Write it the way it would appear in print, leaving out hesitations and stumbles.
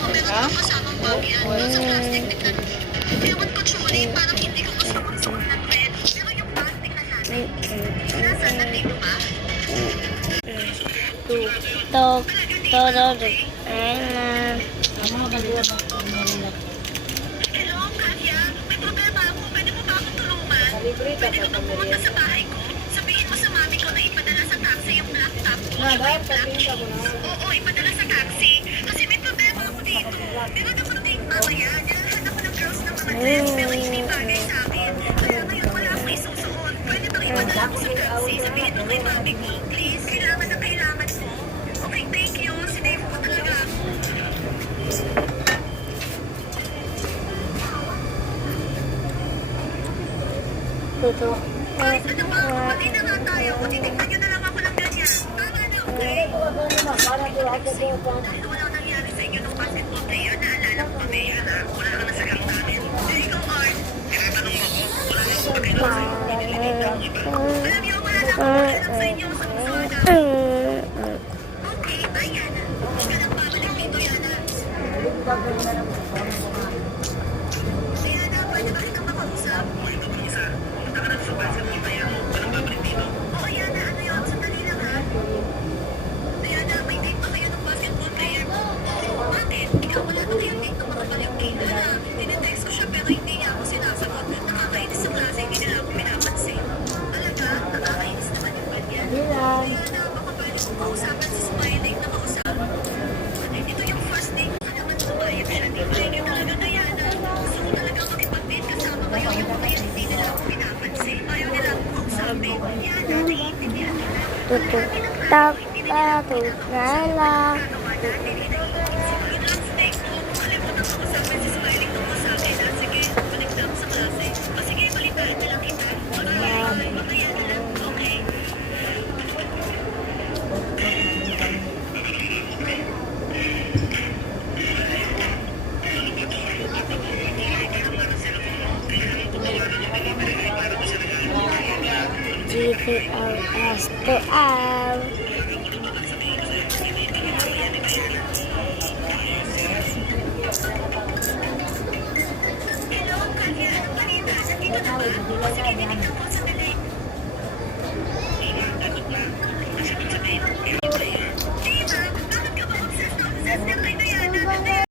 Ha? Ewan ko, Chuli, parang hindi ko gusto magsuot ng red. Pero yung plastic na natin, nasaan nandito ba? Tok, todo, ayun Hello, Katya. May problema ako. Pwede mo ba akong tulungan? Pwede ka ba pumunta sa bahay ko? Sabihin mo sa mami ko na ipadala sa taxi yung black top ko. Yung black jeans. Oo, ipadala sa taxi. Kasi may problema ako dito. Meron ako ng date mamaya. Nilahan ako ng girls ng mga dress pero hindi bagay sa akin. Kaya ngayon wala akong isusuot. Pwede bang ipadala ko sa taxi? Sabihin mo kay mami ko. Please, kailangan na kailangan mo. Okay, thank you. Sinave ko talaga. Tuto. Kahit ano ba, mali na nga tayo. Titignan nyo na lang ako ng ganyan. Tama na, okay? Dahil wala nangyari sa inyo ng basketball player, naalala ko pa, Mayor, na wala ka na sa gang namin. Ikaw, Art, tinatanong mo ko, wala na akong pakialam sa inyo. Pinililit na ang iba. Alam niyo, wala na akong pakialam sa inyo sa Yana. Okay, bye, Yana. Huwag ka nang babalik dito, Yana. Yana, pwede ba kitang makausap? Pwede ba isa? Pumunta ka na sa basketball player mo. Walang babalik dito. Oo, Yana, ano yun? Sandali lang, ha? Diana, may date pa kayo ng basketball player mo? Bakit? Ikaw wala na kayong date ng mga palengke. Wala. Tinetext ko siya pero hindi niya ako sinasagot. Nakakainis sa klase, hindi nila ako pinapansin. Talaga, nakakainis naman yung ganyan. Diana, baka pwede kong kausapan si Smiley na kausap. Ito yung first date ko naman sumayag siya. Thank you talaga, Diana. Gusto ko talaga makipag-date kasama kayo. Yung mga yan, hindi nila ako pinapansin. Ayaw nila ako kausapin. Diana, naiintindihan nila. Tuto. Tak, tato, nala. GTLS to